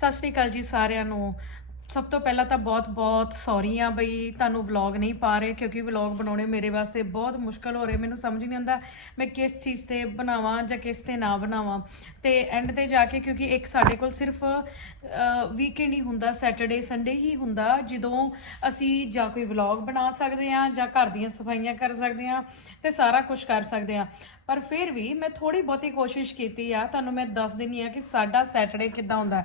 ਸਤਿ ਸ਼੍ਰੀ ਅਕਾਲ ਜੀ ਸਾਰਿਆਂ ਨੂੰ। ਸਭ ਤੋਂ ਪਹਿਲਾਂ ਤਾਂ ਬਹੁਤ-ਬਹੁਤ ਸੌਰੀ ਆ ਬਈ ਤੁਹਾਨੂੰ ਵਲੌਗ ਨਹੀਂ ਪਾ ਰਹੇ, ਕਿਉਂਕਿ ਵਲੌਗ ਬਣਾਉਣੇ ਮੇਰੇ ਵਾਸਤੇ ਬਹੁਤ ਮੁਸ਼ਕਲ ਹੋ ਰਹੇ, ਮੈਨੂੰ ਸਮਝ ਨਹੀਂ ਆਉਂਦਾ ਮੈਂ ਕਿਸ ਚੀਜ਼ ਤੇ ਬਣਾਵਾਂ ਜਾਂ ਕਿਸ ਤੇ ਨਾ ਬਣਾਵਾਂ। ਤੇ ਐਂਡ ਤੇ ਜਾ ਕੇ ਕਿਉਂਕਿ ਇੱਕ ਸਾਡੇ ਕੋਲ ਸਿਰਫ ਵੀਕਐਂਡ ਹੀ ਹੁੰਦਾ ਸੈਟਰਡੇ ਸੰਡੇ ਹੀ ਹੁੰਦਾ, ਜਦੋਂ ਅਸੀਂ ਜਾਂ ਕੋਈ ਵਲੌਗ ਬਣਾ ਸਕਦੇ ਹਾਂ ਜਾਂ ਘਰ ਦੀਆਂ ਸਫਾਈਆਂ ਕਰ ਸਕਦੇ ਹਾਂ ਤੇ ਸਾਰਾ ਕੁਝ ਕਰ ਸਕਦੇ ਹਾਂ ਪਰ ਫਿਰ ਵੀ ਮੈਂ ਥੋੜੀ ਬਹੁਤੀ ਕੋਸ਼ਿਸ਼ ਕੀਤੀ ਆ, ਤੁਹਾਨੂੰ ਮੈਂ ਦੱਸ ਦਿੰਨੀ ਆ ਕਿ ਸਾਡਾ ਸੈਟਰਡੇ ਕਿੱਦਾਂ ਹੁੰਦਾ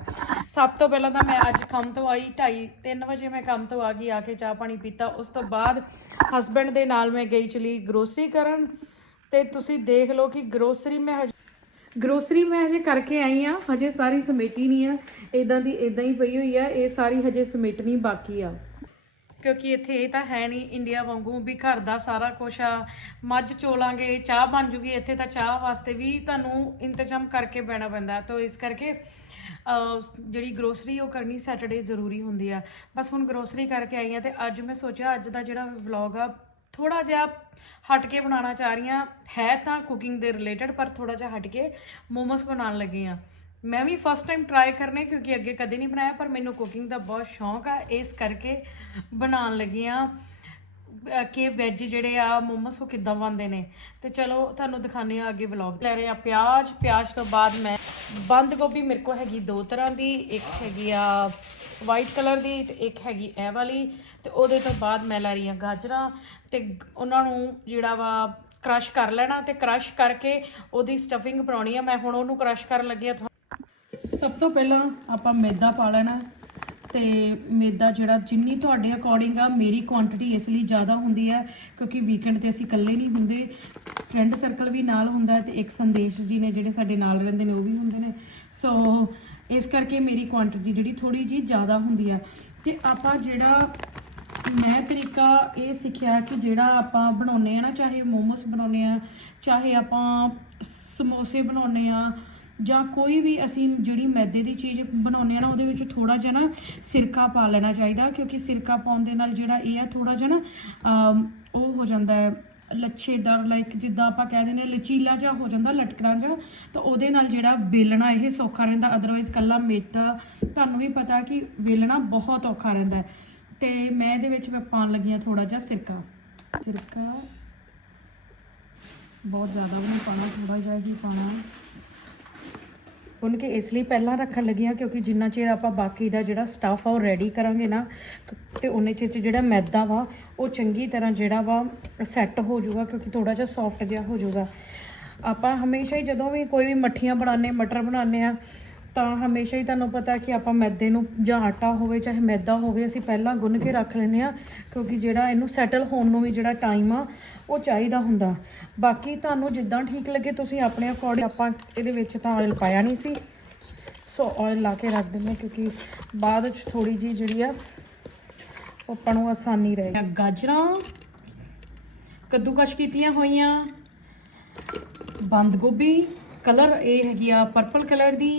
ਸਭ ਤੋਂ ਪਹਿਲਾਂ ਤਾਂ ਮੈਂ ਅੱਜ ਕੰਮ ਤੋਂ ਆਈ 2:30 3 ਵਜੇ ਮੈਂ ਕੰਮ ਤੋਂ ਆ ਗਈ, ਆ ਕੇ ਚਾਹ ਪਾਣੀ ਪੀਤਾ। ਉਸ ਤੋਂ ਬਾਅਦ ਹਸਬੰਡ ਦੇ ਨਾਲ ਮੈਂ ਗਈ ਚਲੀ ਗਰੋਸਰੀ ਕਰਨ। ਤੇ ਤੁਸੀਂ ਦੇਖ ਲਓ ਕਿ ਗਰੋਸਰੀ ਮੈਂ ਹਜੇ ਗਰੋਸਰੀ ਮੈਂ ਹਜੇ ਕਰਕੇ ਆਈ ਆ, ਹਜੇ ਸਾਰੀ ਸਮੇਟੀ ਨਹੀਂ ਆ। ਇਦਾਂ ਦੀ ਇਦਾਂ ਹੀ ਪਈ ਹੋਈ ਆ, ਇਹ ਸਾਰੀ ਹਜੇ ਸਮੇਟਣੀ ਬਾਕੀ ਆ। ਕਿਉਂਕਿ ਇੱਥੇ ਇਹ ਤਾਂ ਹੈ ਨਹੀਂ ਇੰਡੀਆ ਵਾਂਗੂ ਵੀ ਘਰ ਦਾ ਸਾਰਾ ਕੁਝ ਆ। ਮੱਝ ਚੋਲਾਂਗੇ, ਚਾਹ ਬਣ ਜੂਗੀ, ਇੱਥੇ ਤਾਂ ਚਾਹ ਵਾਸਤੇ ਵੀ ਤੁਹਾਨੂੰ ਇੰਤਜ਼ਾਮ ਕਰਕੇ ਬੈਣਾ ਪੈਂਦਾ ਤਾਂ ਇਸ ਕਰਕੇ ਜਿਹੜੀ ਗਰੋਸਰੀ ਉਹ ਕਰਨੀ ਸੈਟਰਡੇ ਜ਼ਰੂਰੀ ਹੁੰਦੀ ਆ। ਬਸ ਹੁਣ ਗਰੋਸਰੀ ਕਰਕੇ ਆਈ ਆ ਤੇ ਅੱਜ ਮੈਂ ਸੋਚਿਆ, ਅੱਜ ਦਾ ਜਿਹੜਾ ਵਲੌਗ ਆ ਥੋੜਾ ਜਿਹਾ ਹਟ ਕੇ ਬਣਾਉਣਾ ਚਾਹ ਰਹੀ ਆ ਹੈ ਤਾਂ ਕੁਕਿੰਗ ਦੇ ਰਿਲੇਟਡ ਪਰ ਥੋੜਾ ਜਿਹਾ ਹਟ ਕੇ ਮੋਮੋਸ ਬਣਾਉਣ ਲੱਗੀ ਆ ਮੈਂ ਵੀ ਫਸਟ ਟਾਈਮ ਟਰਾਈ ਕਰਨੇ ਕਿਉਂਕਿ ਅੱਗੇ ਕਦੇ ਨਹੀਂ ਬਣਾਇਆ, ਪਰ ਮੈਨੂੰ ਕੁਕਿੰਗ ਦਾ ਬਹੁਤ ਸ਼ੌਂਕ ਆ। ਇਸ ਕਰਕੇ ਬਣਾਉਣ ਲੱਗੀ ਆ। ਕਿ ਵੈਜ ਜਿਹੜੇ ਆ, ਮੋਮੋਸ ਉਹ ਕਿੱਦਾਂ ਬਣਦੇ ਨੇ? ਤੇ ਚਲੋ ਤੁਹਾਨੂੰ ਦਿਖਾਣੇ ਆ ਅੱਗੇ ਵਲੌਗ ਲੈ ਰਹੇ ਆ ਪਿਆਜ਼। ਪਿਆਜ਼ ਤੋਂ ਬਾਅਦ ਮੈਂ ਬੰਦ ਗੋਭੀ, ਮੇਰੇ ਕੋਲ ਹੈਗੀ ਦੋ ਤਰ੍ਹਾਂ ਦੀ। ਇੱਕ ਹੈਗੀ ਆ ਵਾਈਟ ਕਲਰ ਦੀ ਤੇ ਇੱਕ ਹੈਗੀ ਇਹ ਵਾਲੀ। ਤੇ ਉਹਦੇ ਤੋਂ ਬਾਅਦ ਮੈਂ ਲੈ ਰਹੀ ਆ ਗਾਜਰਾਂ ਤੇ ਉਹਨਾਂ ਨੂੰ ਜਿਹੜਾ ਵਾ ਕ੍ਰਸ਼ ਕਰ ਲੈਣਾ ਤੇ ਕ੍ਰਸ਼ ਕਰਕੇ ਉਹਦੀ ਸਟਫਿੰਗ ਬਣਾਉਣੀ ਆ। ਮੈਂ ਹੁਣ ਉਹਨੂੰ ਕ੍ਰਸ਼ ਕਰਨ ਲੱਗੀ ਆ। ਤੁਹਾਨੂੰ ਸਭ ਤੋਂ ਪਹਿਲਾਂ ਆਪਾਂ ਮੈਦਾ ਪਾ ਲੈਣਾ ਤੇ ਮੈਦਾ ਜਿਹੜਾ ਜਿੰਨੀ ਤੁਹਾਡੇ ਅਕੋਰਡਿੰਗ ਆ, ਮੇਰੀ ਕੁਆਂਟੀਟੀ ਇਸ ਲਈ ਜ਼ਿਆਦਾ ਹੁੰਦੀ ਹੈ ਕਿਉਂਕਿ ਵੀਕਐਂਡ ਤੇ ਅਸੀਂ ਇਕੱਲੇ ਨਹੀਂ ਹੁੰਦੇ। ਫਰੈਂਡ ਸਰਕਲ ਵੀ ਨਾਲ ਹੁੰਦਾ ਹੈ ਤੇ ਇੱਕ ਸੰਦੇਸ਼ ਜੀ ਨੇ ਜਿਹੜੇ ਸਾਡੇ ਨਾਲ ਰਹਿੰਦੇ ਨੇ ਉਹ ਵੀ ਹੁੰਦੇ ਨੇ। ਸੋ ਇਸ ਕਰਕੇ ਮੇਰੀ ਕੁਆਂਟੀਟੀ ਜਿਹੜੀ ਥੋੜੀ ਜੀ ਜ਼ਿਆਦਾ ਹੁੰਦੀ ਆ ਤੇ ਆਪਾਂ ਜਿਹੜਾ ਮੈਂ ਤਰੀਕਾ ਇਹ ਸਿੱਖਿਆ ਕਿ ਜਿਹੜਾ ਆਪਾਂ ਬਣਾਉਨੇ ਆ ਨਾ, ਚਾਹੇ ਮੋਮੋਸ ਬਣਾਉਨੇ ਆ, ਚਾਹੇ ਆਪਾਂ ਸਮੋਸੇ ਬਣਾਉਨੇ ਆ ਜਾਂ ਕੋਈ ਵੀ ਅਸੀਂ ਜਿਹੜੀ ਮੈਦੇ ਦੀ ਚੀਜ਼ ਬਣਾਉਂਦੇ ਆ ਨਾ, ਉਹਦੇ ਵਿੱਚ ਥੋੜਾ ਜਿਹਾ ਨਾ ਸਿਰਕਾ ਪਾ ਲੈਣਾ ਚਾਹੀਦਾ, ਕਿਉਂਕਿ ਸਿਰਕਾ ਪਾਉਣ ਦੇ ਨਾਲ ਜਿਹੜਾ ਇਹ ਆ ਥੋੜਾ ਜਿਹਾ ਨਾ ਉਹ ਹੋ ਜਾਂਦਾ ਹੈ, ਲੱਛੇਦਾਰ ਲਾਈਕ ਜਿੱਦਾਂ ਆਪਾਂ ਕਹਿ ਦਿੰਦੇ ਹਾਂ, ਲਚੀਲਾ ਜਿਹਾ ਹੋ ਜਾਂਦਾ, ਲਟਕਣਾ ਜਿਹਾ, ਤਾਂ ਉਹਦੇ ਨਾਲ ਜਿਹੜਾ ਵੇਲਣਾ ਇਹ ਸੌਖਾ ਰਹਿੰਦਾ ਅਦਰਵਾਈਜ਼ ਕੱਲਾ ਮੇਦਾ ਤੁਹਾਨੂੰ ਵੀ ਪਤਾ ਕਿ ਵੇਲਣਾ ਬਹੁਤ ਔਖਾ ਰਹਿੰਦਾ ਹੈ। ਤੇ ਮੈਂ ਇਹਦੇ ਵਿੱਚ ਪਾਉਣ ਲੱਗੀ ਹਾਂ ਥੋੜਾ ਜਿਹਾ ਸਿਰਕਾ। ਸਿਰਕਾ ਬਹੁਤ ਜ਼ਿਆਦਾ ਵੀ ਨਹੀਂ ਪਾਣਾ ਥੋੜਾ ਜਿਹਾ ਹੀ ਪਾਣਾ ਉਹਨ ਕੇ ਇਸ ਲਈ ਪਹਿਲਾਂ ਰੱਖਣ ਲੱਗੀ ਹਾਂ ਕਿਉਂਕਿ ਜਿੰਨਾ ਚਿਰ ਆਪਾਂ ਬਾਕੀ ਦਾ ਜਿਹੜਾ ਸਟਫ ਆ ਉਹ ਰੈਡੀ ਕਰਾਂਗੇ ਨਾ, ਤੇ ਉਹਨੇ ਚਿਰ ਜਿਹੜਾ ਮੈਦਾ ਵਾ, ਉਹ ਚੰਗੀ ਤਰ੍ਹਾਂ ਜਿਹੜਾ ਵਾ ਸੈੱਟ ਹੋ ਜਾਊਗਾ ਕਿਉਂਕਿ ਥੋੜਾ ਜਿਹਾ ਸੌਫਟ ਜਿਹਾ ਹੋ ਜਾਊਗਾ। ਆਪਾਂ ਹਮੇਸ਼ਾ ਹੀ ਜਦੋਂ ਵੀ ਕੋਈ ਵੀ ਮੱਠੀਆਂ ਬਣਾਉਂਦੇ, ਮਟਰ ਬਣਾਉਂਦੇ ਆ ਤਾਂ ਹਮੇਸ਼ਾ ਹੀ ਤੁਹਾਨੂੰ ਪਤਾ ਕਿ ਆਪਾਂ ਮੈਦੇ ਨੂੰ ਜਾਂ ਆਟਾ ਹੋਵੇ, ਚਾਹੇ ਮੈਦਾ ਹੋਵੇ, ਅਸੀਂ ਪਹਿਲਾਂ ਗੁੰਨ ਕੇ ਰੱਖ ਲੈਂਦੇ ਆ ਕਿਉਂਕਿ ਜਿਹੜਾ ਇਹਨੂੰ ਸੈਟਲ ਹੋਣ ਨੂੰ ਵੀ ਜਿਹੜਾ ਟਾਈਮ ਆ, ਉਹ ਚਾਹੀਦਾ ਹੁੰਦਾ। ਬਾਕੀ ਤੁਹਾਨੂੰ ਜਿੱਦਾਂ ਠੀਕ ਲੱਗੇ, ਤੁਸੀਂ ਆਪਣੇ ਅਕੋਰਡਿੰਗ ਆਪਾਂ ਇਹਦੇ ਵਿੱਚ ਤਾਂ ਆਇਲ ਪਾਇਆ ਨਹੀਂ ਸੀ। ਸੋ ਆਇਲ ਲਾ ਕੇ ਰੱਖ ਦਿੰਦੇ ਕਿਉਂਕਿ ਬਾਅਦ ਵਿੱਚ ਥੋੜੀ ਜੀ ਜਿਹੜੀ ਆ, ਉਹ ਆਪਾਂ ਨੂੰ ਆਸਾਨੀ ਰਹੇਗੀ। ਗਾਜਰਾਂ ਕੱਦੂਕਸ਼ ਕੀਤੀਆਂ ਹੋਈਆਂ, ਬੰਦ ਗੋਭੀ, ਕਲਰ ਇਹ ਹੈਗੀ ਆ ਪਰਪਲ ਕਲਰ ਦੀ।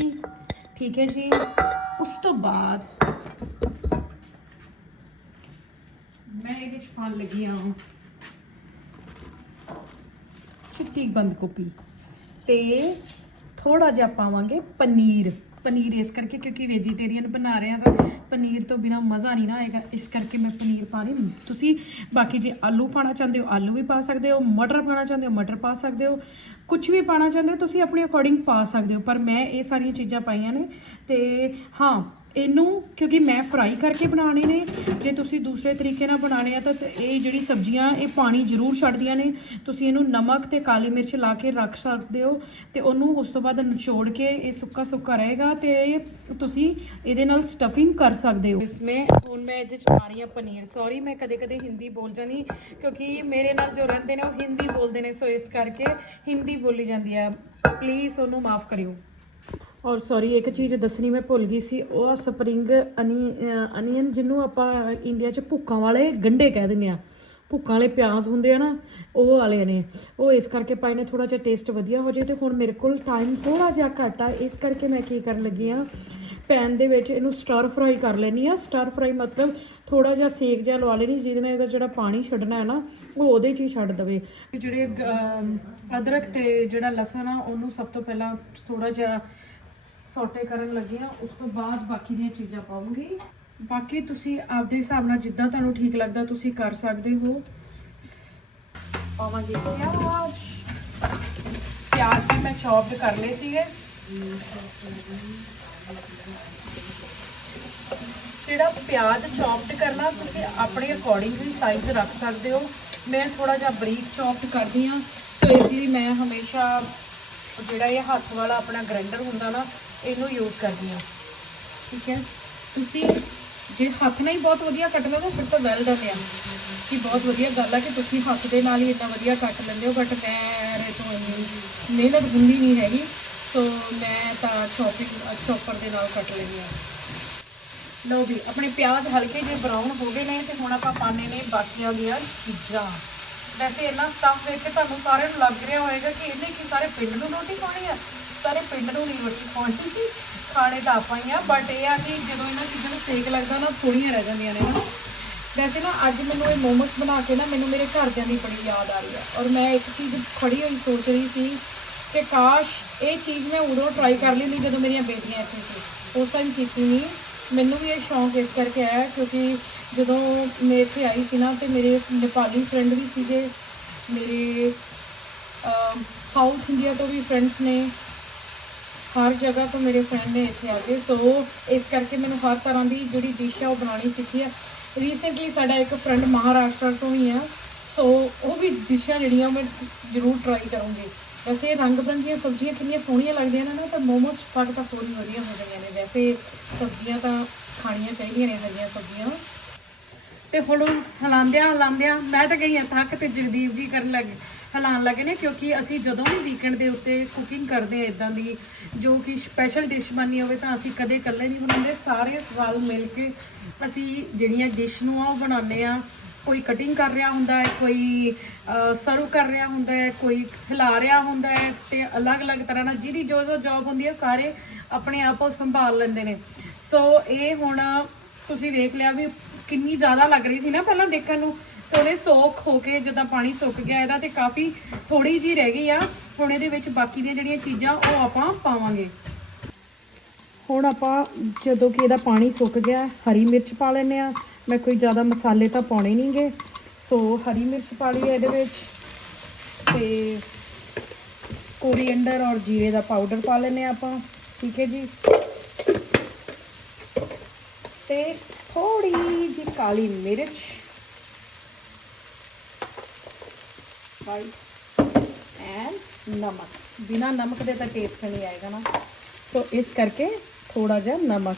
ਠੀਕ ਹੈ ਜੀ ਉਸ ਤੋਂ ਬਾਅਦ ਮੈਂ ਇਹਦੇ ਚ ਪਾਉਣ ਲੱਗੀ ਆ ਚਿੱਟੀ ਬੰਦ ਗੋਭੀ ਤੇ ਥੋੜਾ ਜਿਹਾ ਪਾਵਾਂਗੇ ਪਨੀਰ ਪਨੀਰ ਇਸ ਕਰਕੇ ਕਿਉਂਕਿ ਵੈਜੀਟੇਰੀਅਨ ਬਣਾ ਰਹੇ ਆ ਤਾਂ ਪਨੀਰ ਤੋਂ ਬਿਨਾ ਮਜ਼ਾ ਨਹੀਂ ਨਾ ਆਏਗਾ ਇਸ ਕਰਕੇ ਮੈਂ ਪਨੀਰ ਪਾ ਰਹੀ ਹਾਂ। ਤੁਸੀਂ ਬਾਕੀ ਜੇ ਆਲੂ ਪਾਣਾ ਚਾਹੁੰਦੇ ਹੋ, ਆਲੂ ਵੀ ਪਾ ਸਕਦੇ ਹੋ, ਮਟਰ ਪਾਣਾ ਚਾਹੁੰਦੇ ਹੋ, ਮਟਰ ਪਾ ਸਕਦੇ ਹੋ ਕੁਝ ਵੀ ਪਾਣਾ ਚਾਹੁੰਦੇ ਹੋ, ਤੁਸੀਂ ਆਪਣੇ ਅਕੋਰਡਿੰਗ ਪਾ ਸਕਦੇ ਹੋ ਪਰ ਮੈਂ ਇਹ ਸਾਰੀਆਂ ਚੀਜ਼ਾਂ ਪਾਈਆਂ ਨੇ ਤੇ ਹਾਂ ਇਹਨੂੰ, ਕਿਉਂਕਿ ਮੈਂ ਫਰਾਈ ਕਰਕੇ ਬਣਾਉਣੇ ਨੇ, ਜੇ ਤੁਸੀਂ ਦੂਸਰੇ ਤਰੀਕੇ ਨਾਲ ਬਣਾਉਣੇ ਆ ਤਾਂ ਇਹ ਜਿਹੜੀ ਸਬਜ਼ੀਆਂ, ਇਹ ਪਾਣੀ ਜ਼ਰੂਰ ਛੱਡਦੀਆਂ ਨੇ। ਤੁਸੀਂ ਇਹਨੂੰ ਨਮਕ ਤੇ ਕਾਲੀ ਮਿਰਚ ਲਾ ਕੇ ਰੱਖ ਸਕਦੇ ਹੋ ਤੇ ਉਹਨੂੰ ਉਸ ਤੋਂ ਬਾਅਦ ਨਿਚੋੜ ਕੇ ਇਹ ਸੁੱਕਾ ਸੁੱਕਾ ਰਹੇਗਾ ਤੇ ਤੁਸੀਂ ਇਹਦੇ ਨਾਲ ਸਟਫਿੰਗ ਕਰ ਸਕਦੇ ਹੋ। ਇਸਮੇ ਹੁਣ ਮੈਂ ਇਹਦੇ ਚ ਪਾ ਰਹੀ ਹਾਂ ਪਨੀਰ। ਸੌਰੀ ਮੈਂ ਕਦੇ ਕਦੇ ਹਿੰਦੀ ਬੋਲ ਜਾਂਦੀ, ਕਿਉਂਕਿ ਮੇਰੇ ਨਾਲ ਜੋ ਰਹਿੰਦੇ ਨੇ ਉਹ ਹਿੰਦੀ ਬੋਲਦੇ ਨੇ, ਸੋ ਇਸ ਕਰਕੇ ਹਿੰਦੀ ਬੋਲੀ ਜਾਂਦੀ ਹੈ ਪਲੀਜ਼ ਉਹਨੂੰ ਮਾਫ ਕਰਿਓ। ਔਰ ਸੌਰੀ ਇੱਕ ਚੀਜ਼ ਦੱਸਣੀ ਮੈਂ ਭੁੱਲ ਗਈ ਸੀ, ਉਹ ਸਪਰਿੰਗ ਅਨੀ ਅਨੀਅਨ ਜਿਹਨੂੰ ਆਪਾਂ ਇੰਡੀਆ 'ਚ ਭੁੱਕਾਂ ਵਾਲੇ ਗੰਡੇ ਕਹਿ ਦਿੰਦੇ ਆ। ਭੁੱਕਾਂ ਵਾਲੇ ਪਿਆਜ਼ ਹੁੰਦੇ ਆ ਨਾ, ਉਹ ਵਾਲੇ ਨੇ। ਉਹ ਇਸ ਕਰਕੇ ਪਾਏ ਨੇ ਥੋੜਾ ਜਿਹਾ ਟੇਸਟ ਵਧੀਆ ਹੋ ਜੇ ਤੇ ਹੁਣ ਮੇਰੇ ਕੋਲ ਟਾਈਮ ਥੋੜਾ ਜਿਹਾ ਘੱਟ ਆ। ਇਸ ਕਰਕੇ ਮੈਂ ਕੀ ਕਰਨ ਲੱਗੀ ਆ ਪੈਨ ਦੇ ਵਿੱਚ ਇਹਨੂੰ ਸਟਰ ਫਰਾਈ ਕਰ ਲੈਣੀ ਆ ਸਟਰ ਫਰਾਈ ਮਤਲਬ ਥੋੜਾ ਜਿਹਾ ਸੇਕ ਜਿਹਾ ਲਵਾ ਲੈਣੀ, ਜਿਹਦੇ ਨਾਲ ਇਹਦਾ ਜਿਹੜਾ ਪਾਣੀ ਛੱਡਣਾ ਹੈ ਨਾ, ਉਹ ਉਹਦੇ 'ਚ ਹੀ ਛੱਡ ਦਵੇ। ਜਿਹੜੇ ਅਦਰਕ ਤੇ ਜਿਹੜਾ ਲਸਣ ਆ, ਉਹਨੂੰ ਸਭ ਤੋਂ ਪਹਿਲਾਂ ਥੋੜਾ ਜਿਹਾ ਸੌਟੇ ਕਰਨ ਲੱਗੀ ਹਾਂ। ਉਸ ਤੋਂ ਬਾਅਦ ਬਾਕੀ ਦੀਆਂ ਚੀਜ਼ਾਂ ਪਾਉਂਗੀ। ਬਾਕੀ ਤੁਸੀਂ ਆਪਦੇ ਹਿਸਾਬ ਨਾਲ ਜਿੱਦਾਂ ਤੁਹਾਨੂੰ ਠੀਕ ਲੱਗਦਾ, ਤੁਸੀਂ ਕਰ ਸਕਦੇ ਹੋ। ਪਾਵਾਂਗੇ ਪਿਆਜ਼। ਪਿਆਜ਼ ਵੀ ਮੈਂ ਚੌਪਡ ਕਰ ਲਏ ਸੀਗੇ। ਜਿਹੜਾ ਪਿਆਜ਼ ਚੌਪਡ ਕਰਨਾ, ਤੁਸੀਂ ਆਪਣੇ ਅਕੋਰਡਿੰਗ ਵੀ ਸਾਈਜ਼ ਰੱਖ ਸਕਦੇ ਹੋ। ਮੈਂ ਥੋੜਾ ਜਿਹਾ ਬਰੀਕ ਚੌਪਡ ਕਰਦੀ ਹਾਂ। ਸੋ ਇਸ ਲਈ ਮੈਂ ਹਮੇਸ਼ਾ ਜਿਹੜਾ ਇਹ ਹੱਥ ਵਾਲਾ ਆਪਣਾ ਗ੍ਰਾਈਂਡਰ ਹੁੰਦਾ ਨਾ, ਇਹਨੂੰ ਯੂਜ਼ ਕਰਦੀ ਹਾਂ। ਠੀਕ ਹੈ? ਤੁਸੀਂ ਜੇ ਹੱਥ ਨਾਲ ਹੀ ਬਹੁਤ ਵਧੀਆ ਕੱਟ ਲਓਗੇ ਫਿਰ ਤਾਂ ਵੈਲ ਡਨ ਆ ਕਿ ਬਹੁਤ ਵਧੀਆ ਗੱਲ ਆ ਕਿ ਤੁਸੀਂ ਹੱਥ ਦੇ ਨਾਲ ਹੀ ਇੰਨਾ ਵਧੀਆ ਕੱਟ ਲੈਂਦੇ ਹੋ ਬਟ ਮੇਰੇ ਤੋਂ ਇੰਨੀ ਮਿਹਨਤ ਹੁੰਦੀ ਨਹੀਂ ਹੈਗੀ। ਸੋ ਮੈਂ ਤਾਂ ਚੌਪਿੰਗ ਚੌਪਰ ਦੇ ਨਾਲ ਕੱਟ ਲੈਂਦੀ ਹਾਂ। ਲਓ ਵੀ ਆਪਣੇ ਪਿਆਜ਼ ਹਲਕੇ ਜਿਹੇ ਬਰਾਊਨ ਹੋ ਗਏ ਨੇ ਤੇ ਹੁਣ ਆਪਾਂ ਪਾਣੇ ਨੇ ਬਾਕੀਆਂ ਦੀਆਂ ਚੀਜ਼ਾਂ। ਵੈਸੇ ਇੰਨਾ ਸਟਫ ਵੇਖ ਕੇ ਤੁਹਾਨੂੰ ਸਾਰਿਆਂ ਨੂੰ ਲੱਗ ਰਿਹਾ ਹੋਵੇਗਾ ਕਿ ਇਹਨੇ ਕੀ ਸਾਰੇ ਪਿੰਡ ਨੂੰ ਰੋਟੀ ਖਾਣੀ ਆ। ਸਾਰੇ ਪਿੰਡ ਨੂੰ ਨਹੀਂ ਰੋਟੀ ਖਾਣੀ ਸੀ। ਖਾਣੇ ਤਾਂ ਆਪਾਂ ਹੀ ਆ ਬਟ ਇਹ ਆ ਕਿ ਜਦੋਂ ਇਹਨਾਂ ਚੀਜ਼ਾਂ ਨੂੰ ਸੇਕ ਲੱਗਦਾ ਨਾ ਥੋੜੀਆਂ ਰਹਿ ਜਾਂਦੀਆਂ ਨੇ ਨਾ ਵੈਸੇ ਨਾ, ਅੱਜ ਮੈਨੂੰ ਇਹ ਮੋਮੋਸ ਬਣਾ ਕੇ ਨਾ, ਮੈਨੂੰ ਮੇਰੇ ਘਰਦਿਆਂ ਦੀ ਬੜੀ ਯਾਦ ਆ ਰਹੀ ਹੈ ਔਰ ਮੈਂ ਇੱਕ ਚੀਜ਼ ਖੜੀ ਹੋਈ ਸੋਚ ਰਹੀ ਸੀ ਕਿ ਕਾਸ਼ ਇਹ ਚੀਜ਼ ਮੈਂ ਉਦੋਂ ਟਰਾਈ ਕਰ ਲੈਂਦੀ ਜਦੋਂ ਮੇਰੀਆਂ ਬੇਟੀਆਂ ਇੱਥੇ ਸੀ। ਉਸ ਟਾਈਮ ਕੀਤੀ ਨਹੀਂ ਮੈਨੂੰ ਵੀ ਇਹ ਸ਼ੌਂਕ ਇਸ ਕਰਕੇ ਆਇਆ ਕਿਉਂਕਿ ਜਦੋਂ ਮੈਂ ਇੱਥੇ ਆਈ ਸੀ ਨਾ, ਤੇ ਮੇਰੇ ਨੇਪਾਲੀ ਫਰੈਂਡ ਵੀ ਸੀਗੇ। ਮੇਰੇ ਸਾਊਥ ਇੰਡੀਆ ਤੋਂ ਵੀ ਫਰੈਂਡਸ ਨੇ। ਹਰ ਜਗ੍ਹਾ ਤੋਂ ਮੇਰੇ ਫਰੈਂਡ ਨੇ ਇੱਥੇ ਆ ਗਏ ਸੋ ਇਸ ਕਰਕੇ ਮੈਨੂੰ ਹਰ ਤਰ੍ਹਾਂ ਦੀ ਜਿਹੜੀ ਡਿਸ਼ ਆ ਉਹ ਬਣਾਉਣੀ ਸਿੱਖੀ ਆ। ਰੀਸੈਂਟਲੀ ਸਾਡਾ ਇੱਕ ਫਰੈਂਡ ਮਹਾਰਾਸ਼ਟਰ ਤੋਂ ਹੀ ਆ। ਸੋ ਉਹ ਵੀ ਡਿਸ਼ਾਂ ਜਿਹੜੀਆਂ ਮੈਂ ਜ਼ਰੂਰ ਟਰਾਈ ਕਰੂੰਗੀ। ਵੈਸੇ ਰੰਗ ਬਰੰਗੀਆਂ ਸਬਜ਼ੀਆਂ ਕਿੰਨੀਆਂ ਸੋਹਣੀਆਂ ਲੱਗਦੀਆਂ ਨੇ ਨਾ, ਤਾਂ ਮੋਮੋਸ ਪੱਕ ਤਾਂ ਥੋੜੀ ਵਧੀਆ ਹੋ ਗਈਆਂ ਨੇ। ਵੈਸੇ ਸਬਜ਼ੀਆਂ ਤਾਂ ਖਾਣੀਆਂ ਚਾਹੀਦੀਆਂ ਨੇ ਹਰੀਆਂ ਸਬਜ਼ੀਆਂ। ਤੇ ਹੁਣ ਹਲਾਉਂਦਿਆਂ ਹਲਾਉਂਦਿਆਂ ਮੈਂ ਤਾਂ ਗਈ ਹਾਂ ਥੱਕ ਤੇ ਜਗਦੀਪ ਜੀ ਕਰਨ ਲੱਗੇ, ਹਲਾਉਣ ਲੱਗੇ ਨੇ, ਕਿਉਂਕਿ ਅਸੀਂ ਜਦੋਂ ਵੀ ਵੀਕਐਂਡ ਦੇ ਉੱਤੇ ਕੁਕਿੰਗ ਕਰਦੇ ਆ ਇਦਾਂ ਦੀ, ਜੋ ਕਿ ਸਪੈਸ਼ਲ ਡਿਸ਼ ਬਣਨੀ ਹੋਵੇ ਤਾਂ ਅਸੀਂ ਕਦੇ ਇਕੱਲੇ ਨਹੀਂ ਬਣਾਉਂਦੇ। ਸਾਰੇ ਰਲ ਮਿਲ ਕੇ ਅਸੀਂ ਜਿਹੜੀਆਂ ਡਿਸ਼ ਨੂੰ ਆ ਉਹ ਬਣਾਉਂਦੇ ਆ ਕੋਈ ਕਟਿੰਗ ਕਰ ਰਿਹਾ ਹੁੰਦਾ ਹੈ, ਕੋਈ ਸਰਵ ਕਰ ਰਿਹਾ ਹੁੰਦਾ ਹੈ, ਕੋਈ ਹਿਲਾ ਰਿਹਾ ਹੁੰਦਾ ਹੈ ਤੇ ਅਲੱਗ-ਅਲੱਗ ਤਰ੍ਹਾਂ ਨਾਲ ਜਿਹਦੀ ਜੋ ਜੋ ਜੌਬ ਹੁੰਦੀ ਹੈ, ਸਾਰੇ ਆਪਣੇ ਆਪ ਉਹ ਸੰਭਾਲ ਲੈਂਦੇ ਨੇ। ਸੋ ਇਹ ਹੁਣ ਤੁਸੀਂ ਵੇਖ ਲਿਆ ਵੀ ਕਿੰਨੀ ਜ਼ਿਆਦਾ ਲੱਗ ਰਹੀ ਸੀ ਨਾ ਪਹਿਲਾਂ ਦੇਖਣ ਨੂੰ। ਤੇ ਉਹਨੇ ਸੋਖ ਹੋ ਕੇ ਜਦੋਂ ਪਾਣੀ ਸੁੱਕ ਗਿਆ, ਇਹਦਾ ਤੇ ਕਾਫੀ ਥੋੜੀ ਜੀ ਰਹਿ ਗਈ ਆ। ਹੁਣ ਇਹਦੇ ਵਿੱਚ ਬਾਕੀ ਦੀਆਂ ਜਿਹੜੀਆਂ ਚੀਜ਼ਾਂ, ਉਹ ਆਪਾਂ ਪਾਵਾਂਗੇ। ਹੁਣ ਆਪਾਂ ਜਦੋਂ ਕਿ ਇਹਦਾ ਪਾਣੀ ਸੁੱਕ ਗਿਆ, ਹਰੀ ਮਿਰਚ ਪਾ ਲੈਨੇ ਆ ਮੈਂ ਕੋਈ ਜ਼ਿਆਦਾ ਮਸਾਲੇ ਤਾਂ ਪਾਉਣੇ ਨਹੀਂਗੇ। ਸੋ ਹਰੀ ਮਿਰਚ ਪਾ ਲਈ ਇਹਦੇ ਵਿੱਚ ਤੇ ਕੋਰੀਐਂਡਰ ਔਰ ਜੀਰੇ ਦਾ ਪਾਊਡਰ ਪਾ ਲੈਨੇ ਆ ਆਪਾਂ, ਠੀਕ ਹੈ ਜੀ। ਤੇ ਥੋੜੀ ਜਿਹੀ ਕਾਲੀ ਮਿਰਚ। ਵਾਈਟ ਐਂਡ ਨਮਕ। ਬਿਨਾ ਨਮਕ ਦੇ ਤਾਂ ਟੇਸਟ ਨਹੀਂ ਆਏਗਾ ਨਾ। ਸੋ ਇਸ ਕਰਕੇ ਥੋੜਾ ਜਿਹਾ ਨਮਕ।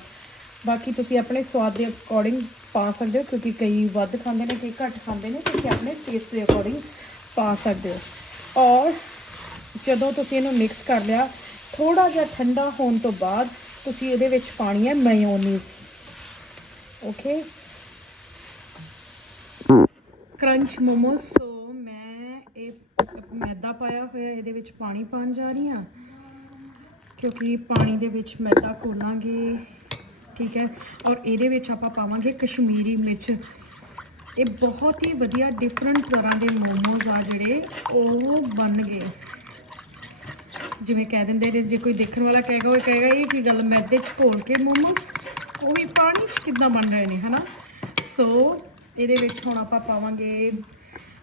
ਬਾਕੀ ਤੁਸੀਂ ਆਪਣੇ ਸਵਾਦ ਦੇ ਅਕੋਰਡਿੰਗ ਪਾ ਸਕਦੇ ਹੋ, ਕਿਉਂਕਿ ਕਈ ਵੱਧ ਖਾਂਦੇ ਨੇ, ਕਈ ਘੱਟ ਖਾਂਦੇ ਨੇ, ਤੁਸੀਂ ਆਪਣੇ ਟੇਸਟ ਦੇ ਅਕੋਰਡਿੰਗ ਪਾ ਸਕਦੇ ਹੋ। ਔਰ ਜਦੋਂ ਤੁਸੀਂ ਇਹਨੂੰ ਮਿਕਸ ਕਰ ਲਿਆ ਥੋੜਾ ਜਿਹਾ ਠੰਡਾ ਹੋਣ ਤੋਂ ਬਾਅਦ ਤੁਸੀਂ ਇਹਦੇ ਵਿੱਚ ਪਾਣੀ ਹੈ mayonnaise okay crunch momos so ਮੈਂ ਇਹ ਮੈਦਾ ਪਾਇਆ ਹੋਇਆ, ਇਹਦੇ ਵਿੱਚ ਪਾਣੀ ਪਾਣ ਜਾ ਰਹੀ ਹਾਂ। ਕਿਉਂਕਿ ਪਾਣੀ ਦੇ ਵਿੱਚ ਮੈਦਾ ਘੋਲਾਂਗੇ ਠੀਕ ਹੈ। ਔਰ ਇਹਦੇ ਵਿੱਚ ਆਪਾਂ ਪਾਵਾਂਗੇ ਕਸ਼ਮੀਰੀ ਮਿਰਚ। ਇਹ ਬਹੁਤ ਹੀ ਵਧੀਆ ਡਿਫਰੈਂਟ ਤਰ੍ਹਾਂ ਦੇ ਮੋਮੋਜ਼ ਆ ਜਿਹੜੇ, ਉਹ ਬਣ ਗਏ। ਜਿਵੇਂ ਕਹਿ ਦਿੰਦੇ ਨੇ, ਜੇ ਕੋਈ ਦੇਖਣ ਵਾਲਾ ਕਹੇਗਾ, ਉਹ ਕਹੇਗਾ, ਇਹ ਕੀ ਗੱਲ, ਮੈਦੇ 'ਚ ਘੋਲ ਕੇ ਮੋਮੋਸ ਉਹ ਵੀ ਪਾਣੀ 'ਚ ਕਿੱਦਾਂ ਬਣ ਰਹੇ ਨੇ, ਹਨਾ? ਸੋ ਇਹਦੇ ਵਿੱਚ ਹੁਣ ਆਪਾਂ ਪਾਵਾਂਗੇ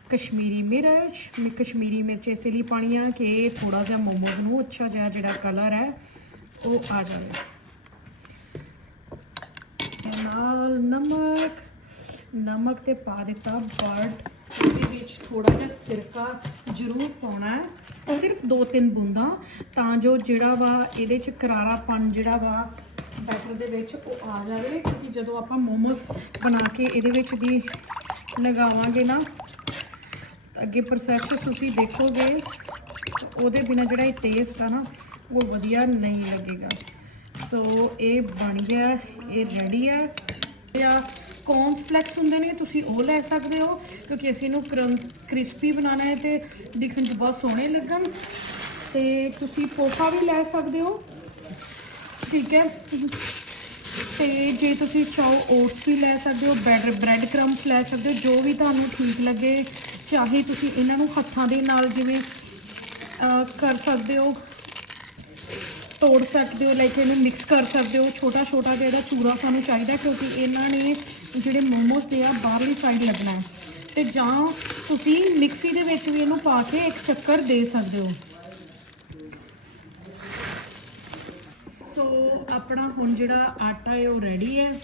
ਕਸ਼ਮੀਰੀ ਮਿਰਚ। ਮੈਂ ਕਸ਼ਮੀਰੀ ਮਿਰਚ ਇਸੇ ਲਈ ਪਾਣੀ ਆ ਕਿ ਥੋੜਾ ਜਿਹਾ ਮੋਮੋਜ਼ ਨੂੰ ਅੱਛਾ ਜਿਹਾ ਜਿਹੜਾ ਕਲਰ ਹੈ, ਉਹ ਆ ਜਾਵੇ। ਨਾਲ ਨਮਕ ਨਮਕ ਤੇ ਪਾ ਦਿੱਤਾ ਬਟ ਇਹਦੇ ਵਿੱਚ ਥੋੜਾ ਜਿਹਾ ਸਿਰਕਾ ਜ਼ਰੂਰ ਪਾਉਣਾ ਹੈ। ਉਹ ਸਿਰਫ 2-3 ਬੂੰਦਾਂ, ਤਾਂ ਜੋ ਜਿਹੜਾ ਵਾ ਇਹਦੇ ਚ ਕਰਾਰਾਪਨ ਜਿਹੜਾ ਵਾ ਬੈਟਰ ਦੇ ਵਿੱਚ ਉਹ ਆ ਜਾਵੇ, ਕਿਉਂਕਿ ਜਦੋਂ ਆਪਾਂ ਮੋਮੋਸ ਬਣਾ ਕੇ ਇਹਦੇ ਵਿੱਚ ਦੀ ਲਗਾਵਾਂਗੇ ਨਾ ਅੱਗੇ ਪ੍ਰੋਸੈਸ ਤੁਸੀਂ ਦੇਖੋਗੇ ਉਹਦੇ ਬਿਨਾ ਜਿਹੜਾ ਇਹ ਟੇਸਟ ਆ ਨਾ, ਉਹ ਵਧੀਆ ਨਹੀਂ ਲੱਗੇਗਾ। ਸੋ ਇਹ ਬਣ ਗਿਆ ਇਹ ਰੈਡੀ ਆ ਜਾਂ ਕੌਨਸ ਫਲੈਕਸ ਹੁੰਦੇ ਨੇ, ਤੁਸੀਂ ਉਹ ਲੈ ਸਕਦੇ ਹੋ, ਕਿਉਂਕਿ ਅਸੀਂ ਇਹਨੂੰ ਕ੍ਰਿਸਪੀ ਬਣਾਉਣਾ ਹੈ ਤੇ ਦਿਖਣ 'ਚ ਬਹੁਤ ਸੋਹਣੇ ਲੱਗਣ। ਤੇ ਤੁਸੀਂ ਪੋਹਾ ਵੀ ਲੈ ਸਕਦੇ ਹੋ। ਠੀਕ ਹੈ। ਤੇ ਜੇ ਤੁਸੀਂ ਚਾਹੋ ਓਟਸ ਵੀ ਲੈ ਸਕਦੇ ਹੋ ਬ੍ਰੈਡ ਬ੍ਰੈਡ ਕ੍ਰੰਬਸ ਲੈ ਸਕਦੇ ਹੋ, ਜੋ ਵੀ ਤੁਹਾਨੂੰ ਠੀਕ ਲੱਗੇ, ਚਾਹੇ ਤੁਸੀਂ ਇਹਨਾਂ ਨੂੰ ਹੱਥਾਂ ਦੇ ਨਾਲ ਜਿਵੇਂ ਕਰ ਸਕਦੇ ਹੋ। ਤੋੜ ਸਕਦੇ ਹੋ ਲਾਈਕ ਇਹਨੂੰ ਮਿਕਸ ਕਰ ਸਕਦੇ ਹੋ ਛੋਟਾ ਛੋਟਾ ਜਿਹੜਾ ਚੂਰਾ ਸਾਨੂੰ ਚਾਹੀਦਾ ਕਿਉਂਕਿ ਇਹਨਾਂ ਨੇ ਜਿਹੜੇ ਮੋਮੋਸ ਦੇ ਆ, ਬਾਹਰਲੀ ਸਾਈਡ ਲੱਗਣਾ ਹੈ। ਤੇ ਜਾਂ ਤੁਸੀਂ ਮਿਕਸੀ ਦੇ ਵਿੱਚ ਵੀ ਇਹਨੂੰ ਪਾ ਕੇ ਇੱਕ ਚੱਕਰ ਦੇ ਸਕਦੇ ਹੋ। ਸੋ ਆਪਣਾ ਹੁਣ ਜਿਹੜਾ ਆਟਾ ਹੈ, ਉਹ ਰੈਡੀ ਹੈ।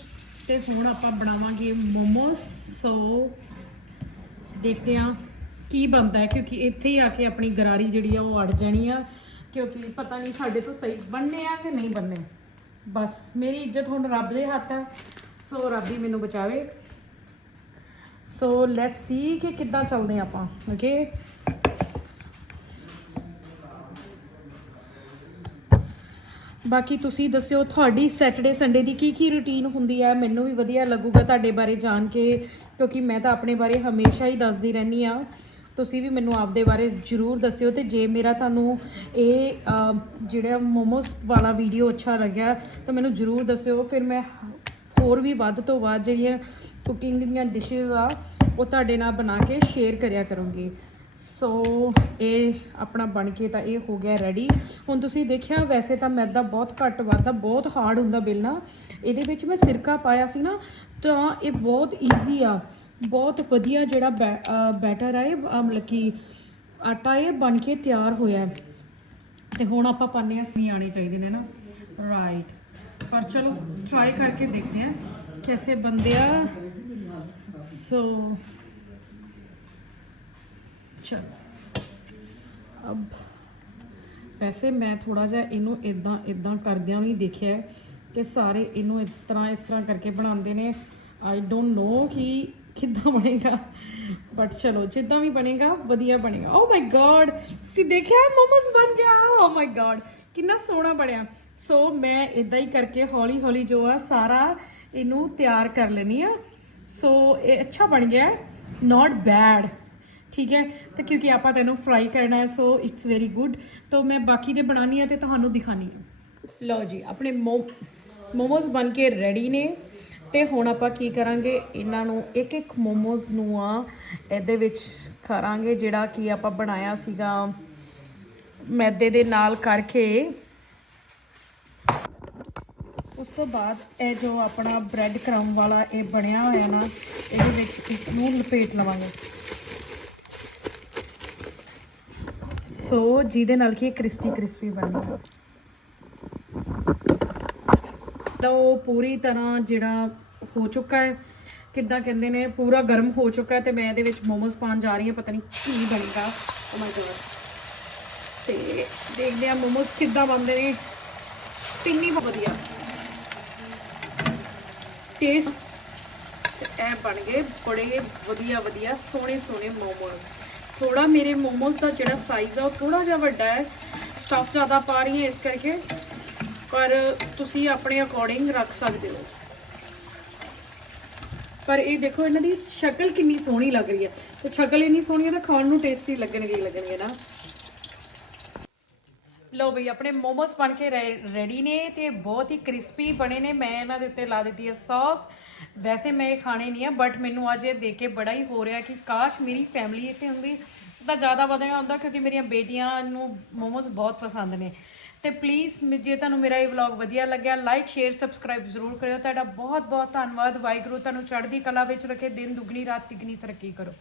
ਤੇ ਹੁਣ ਆਪਾਂ ਬਣਾਵਾਂਗੇ ਮੋਮੋਸ। ਸੋ ਦੇਖਦੇ ਹਾਂ ਕੀ ਬਣਦਾ ਹੈ, ਕਿਉਂਕਿ ਇੱਥੇ ਹੀ ਆ ਕੇ ਆਪਣੀ ਗਰਾਰੀ ਜਿਹੜੀ ਆ, ਉਹ ਅੜ ਜਾਣੀ ਆ। ਕਿਉਂਕਿ ਪਤਾ ਨਹੀਂ ਸਾਡੇ ਤੋਂ ਸਹੀ ਬਣਨੇ ਆ ਕਿ ਨਹੀਂ ਬਣਨੇ। ਬਸ ਮੇਰੀ ਇੱਜ਼ਤ ਹੁਣ ਰੱਬ ਦੇ ਹੱਥ ਆ। ਸੋ ਰੱਬ ਹੀ ਮੈਨੂੰ ਬਚਾਵੇ। ਸੋ ਲੈਟਸ ਸੀ ਕਿ ਕਿੱਦਾਂ ਚੱਲਦੇ ਹਾਂ ਆਪਾਂ ਓਕੇ ਬਾਕੀ ਤੁਸੀਂ ਦੱਸਿਓ, ਤੁਹਾਡੀ ਸੈਟਰਡੇ ਸੰਡੇ ਦੀ ਕੀ ਕੀ ਰੁਟੀਨ ਹੁੰਦੀ ਹੈ ਮੈਨੂੰ ਵੀ ਵਧੀਆ ਲੱਗੂਗਾ ਤੁਹਾਡੇ ਬਾਰੇ ਜਾਣ ਕੇ, ਕਿਉਂਕਿ ਮੈਂ ਤਾਂ ਆਪਣੇ ਬਾਰੇ ਹਮੇਸ਼ਾ ਹੀ ਦੱਸਦੀ ਰਹਿੰਦੀ ਆ। ਤੁਸੀਂ ਵੀ ਮੈਨੂੰ ਆਪਦੇ ਬਾਰੇ ਜਰੂਰ ਦੱਸਿਓ ਤੇ ਜੇ ਮੇਰਾ ਤੁਹਾਨੂੰ ਇਹ ਜਿਹੜਾ ਮੋਮੋਸ ਵਾਲਾ ਵੀਡੀਓ ਅੱਛਾ ਲੱਗਿਆ, ਤਾਂ ਮੈਨੂੰ ਜਰੂਰ ਦੱਸਿਓ। ਫਿਰ ਮੈਂ ਹੋਰ ਵੀ ਵੱਧ ਤੋਂ ਵੱਧ ਜਿਹੜੀਆਂ ਕੁਕਿੰਗ ਦੀਆਂ ਡਿਸ਼ਸ ਆ, ਉਹ ਤੁਹਾਡੇ ਨਾਲ ਬਣਾ ਕੇ ਸ਼ੇਅਰ ਕਰਿਆ ਕਰੂੰਗੀ। ਸੋ ਇਹ ਆਪਣਾ ਬਣ ਕੇ ਤਾਂ ਇਹ ਹੋ ਗਿਆ ਰੈਡੀ ਹੁਣ ਤੁਸੀਂ ਦੇਖਿਆ, ਵੈਸੇ ਤਾਂ ਮੈਦਾ ਬਹੁਤ ਘੱਟ ਵੱਧਦਾ, ਬਹੁਤ ਹਾਰਡ ਹੁੰਦਾ ਬਿਲਣਾ ਇਹਦੇ ਵਿੱਚ ਮੈਂ ਸਿਰਕਾ ਪਾਇਆ ਸੀ ਨਾ, ਤਾਂ ਇਹ ਬਹੁਤ ਈਜ਼ੀ ਆ। ਬਹੁਤ ਵਧੀਆ ਜਿਹੜਾ ਬੈਟਰ ਹੈ ਮਤਲਬ ਕਿ ਆਟਾ ਇਹ ਬਣ ਕੇ ਤਿਆਰ ਹੋਇਆ ਹੈ। ਤੇ ਹੁਣ ਆਪਾਂ ਪਾਣੇ ਆ ਸੀ ਆਣੇ ਚਾਹੀਦੇ ਨੇ ਨਾ। ਰਾਈਟ ਪਰ ਚਲੋ ਟਰਾਈ ਕਰਕੇ ਦੇਖਦੇ ਆ ਕੈਸੇ ਬੰਦੇ ਆ। ਸੋ ਚਲੋ। ਅਬ ਵੈਸੇ ਮੈਂ ਥੋੜਾ ਜਿਹਾ ਇਹਨੂੰ ਇਦਾਂ ਇਦਾਂ ਕਰਦਿਆਂ ਵੀ ਦੇਖਿਆ ਕਿ ਸਾਰੇ ਇਹਨੂੰ ਇਸ ਤਰ੍ਹਾਂ ਇਸ ਤਰ੍ਹਾਂ ਕਰਕੇ ਬਣਾਉਂਦੇ ਨੇ। ਆਈ ਡੋਨਟ ਨੋ ਕਿ ਕਿੱਦਾਂ ਬਣੇਗਾ? ਬਟ ਚਲੋ, ਜਿੱਦਾਂ ਵੀ ਬਣੇਗਾ, ਵਧੀਆ ਬਣੇਗਾ। ਓ ਮਾਈ ਗॉड ਸੀ ਦੇਖਿਆ, ਮੋਮੋਸ ਬਣ ਗਿਆ। ਓ ਮਾਈ ਗॉड ਕਿੰਨਾ ਸੋਹਣਾ ਬਣਿਆ। ਸੋ ਮੈਂ ਇਦਾਂ ਹੀ ਕਰਕੇ ਹੌਲੀ ਹੌਲੀ ਜੋ ਆ, ਸਾਰਾ ਇਹਨੂੰ ਤਿਆਰ ਕਰ ਲੈਣੀ ਆ। ਸੋ ਇਹ ਅੱਛਾ ਬਣ ਗਿਆ। ਨਾਟ ਬੈਡ ਠੀਕ ਹੈ? ਤੇ ਕਿਉਂਕਿ ਆਪਾਂ ਤੈਨੂੰ ਫਰਾਈ ਕਰਨਾ ਹੈ ਸੋ ਇਟਸ ਵੈਰੀ ਗੁੱਡ ਤਾਂ ਮੈਂ ਬਾਕੀ ਦੇ ਬਣਾਉਣੀ ਆ ਤੇ ਤੁਹਾਨੂੰ ਦਿਖਾਣੀ ਆ। ਲਓ ਜੀ, ਆਪਣੇ ਮੋਮੋਸ ਬਣ ਕੇ ਰੈਡੀ ਨੇ। ਤੇ ਹੁਣ ਆਪਾਂ ਕੀ ਕਰਾਂਗੇ? ਇਹਨਾਂ ਨੂੰ ਇੱਕ ਇੱਕ ਮੋਮੋਜ਼ ਨੂੰ ਆ, ਇਹਦੇ ਵਿੱਚ ਕਰਾਂਗੇ ਜਿਹੜਾ ਕਿ ਆਪਾਂ ਬਣਾਇਆ ਸੀਗਾ ਮੈਦੇ ਦੇ ਨਾਲ ਕਰਕੇ। ਉਸ ਤੋਂ ਬਾਅਦ ਇਹ ਜੋ ਆਪਣਾ ਬ੍ਰੈਡ ਕ੍ਰਮ ਵਾਲਾ ਇਹ ਬਣਿਆ ਹੋਇਆ ਨਾ, ਇਹਦੇ ਵਿੱਚ ਇਸ ਨੂੰ ਲਪੇਟ ਲਵਾਂਗੇ। ਸੋ ਜਿਹਦੇ ਨਾਲ ਕਿ ਇਹ ਕ੍ਰਿਸਪੀ ਕ੍ਰਿਸਪੀ ਬਣੇਗਾ ਉਹ ਪੂਰੀ ਤਰ੍ਹਾਂ ਜਿਹੜਾ ਹੋ ਚੁੱਕਾ ਹੈ, ਕਿੱਦਾਂ ਕਹਿੰਦੇ ਨੇ, ਪੂਰਾ ਗਰਮ ਹੋ ਚੁੱਕਾ ਹੈ ਤੇ ਮੈਂ ਇਹਦੇ ਵਿੱਚ ਮੋਮੋਸ ਪਾਉਣ ਜਾ ਰਹੀ ਹਾਂ, ਪਤਾ ਨਹੀਂ ਕੀ ਬਣੇਗਾ। ਓ ਮਾਈ ਗॉड ਤੇ ਦੇਖਦੇ ਆ ਮੋਮੋਸ ਕਿੱਦਾਂ ਬਣਦੇ ਨੇ। ਪਿੰਨੀ ਬਹੁਤ ਵਧੀਆ। ਟੇਸਟ ਤੇ ਇਹ ਬਣ ਗਏ ਬੜੇ ਵਧੀਆ ਵਧੀਆ ਸੋਹਣੇ ਸੋਹਣੇ ਮੋਮੋਸ। ਥੋੜਾ ਮੇਰੇ ਮੋਮੋਸ ਦਾ ਜਿਹੜਾ ਸਾਈਜ਼ ਆ, ਉਹ ਥੋੜਾ ਜਿਹਾ ਵੱਡਾ ਹੈ। ਸਟਫ ਜ਼ਿਆਦਾ ਪਾ ਰਹੀ ਹਾਂ ਇਸ ਕਰਕੇ। ਪਰ ਤੁਸੀਂ ਆਪਣੇ ਅਕੋਰਡਿੰਗ ਰੱਖ ਸਕਦੇ ਹੋ। ਪਰ ਇਹ ਦੇਖੋ, ਇਹਨਾਂ ਦੀ ਸ਼ਕਲ ਕਿੰਨੀ ਸੋਹਣੀ ਲੱਗ ਰਹੀ ਹੈ। ਤੇ ਸ਼ਕਲ ਇੰਨੀ ਸੋਹਣੀ ਹੈ ਤਾਂ ਖਾਣ ਨੂੰ ਟੇਸਟੀ ਲੱਗਣਗੇ ਹੀ ਲੱਗਣਗੇ ਨਾ। ਲਓ ਬਈ, ਆਪਣੇ ਮੋਮੋਸ ਬਣ ਕੇ ਰੈਡੀ ਨੇ ਤੇ ਬਹੁਤ ਹੀ ਕ੍ਰਿਸਪੀ ਬਣੇ ਨੇ। ਮੈਂ ਇਹਨਾਂ ਦੇ ਉੱਤੇ ਲਾ ਦਿੱਤੀ ਹੈ ਸੌਸ ਵੈਸੇ ਮੈਂ ਇਹ ਖਾਣੇ ਨਹੀਂ ਆ ਬਟ ਮੈਨੂੰ ਅੱਜ ਇਹ ਦੇਖ ਕੇ ਬੜਾ ਹੀ ਹੋ ਰਿਹਾ ਕਿ ਕਾਸ਼ ਮੇਰੀ ਫੈਮਿਲੀ ਇੱਥੇ ਹੁੰਦੀ ਤਾਂ ਜ਼ਿਆਦਾ ਵਧੀਆ ਹੁੰਦਾ ਕਿਉਂਕਿ ਮੇਰੀਆਂ ਬੇਟੀਆਂ ਨੂੰ ਮੋਮੋਸ ਬਹੁਤ ਪਸੰਦ ਨੇ। ਤੇ ਪਲੀਜ਼ ਜੇ ਤੁਹਾਨੂੰ ਮੇਰਾ ਇਹ ਵਲੌਗ ਵਧੀਆ ਲੱਗਿਆ ਲਾਈਕ ਸ਼ੇਅਰ ਸਬਸਕ੍ਰਾਈਬ ਜ਼ਰੂਰ ਕਰਿਓ। ਤੁਹਾਡਾ ਬਹੁਤ ਬਹੁਤ ਧੰਨਵਾਦ। ਵਾਹਿਗੁਰੂ ਤੁਹਾਨੂੰ ਚੜ੍ਹਦੀ ਕਲਾ ਵਿੱਚ ਰੱਖੇ। ਦਿਨ ਦੁਗਣੀ, ਰਾਤ ਤਿਗਣੀ ਤਰੱਕੀ ਕਰੋ।